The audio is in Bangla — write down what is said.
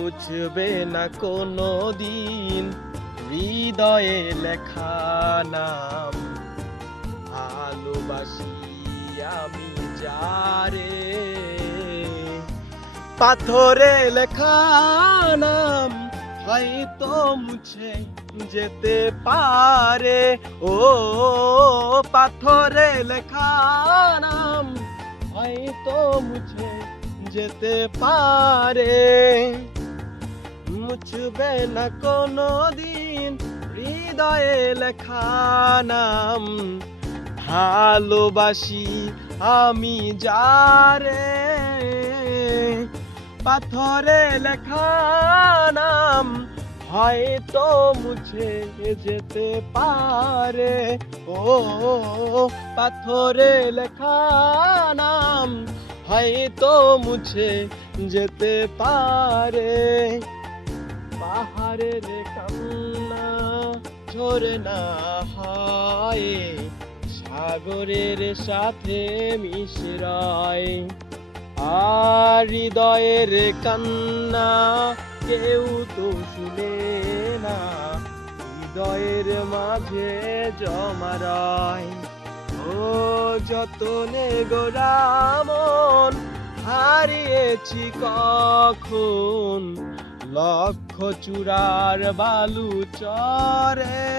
মুছবে না কোনো দিন হৃদয়ে লেখা নাম। ভালোবাসি আমি যারে, পাথরে লেখা নাম হয়তো মুছে যেতে পারে। ও পাথরে লেখা নাম হয়তো মুছে যেতে পারে। মুছবে না কোনো দিন হৃদয়ে লেখা নাম। ভালোবাসি আমি যারে, পাথরে লেখা নাম হয়তো মুছে যেতে পারে। ও পাথরে লেখা নাম হয়তো মুছে যেতে পারে। পাহাড়ের কান্না ঝরনা হয়, সাগরের সাথে মিশরায়। আর হৃদয়ের কান্না কেউ তো শুনে না, হৃদয়ের মাঝে জমা রয়। ও যতনে গোরা মন হারিয়েছি কখন, লক্ষ চূড়ার বালু চরে।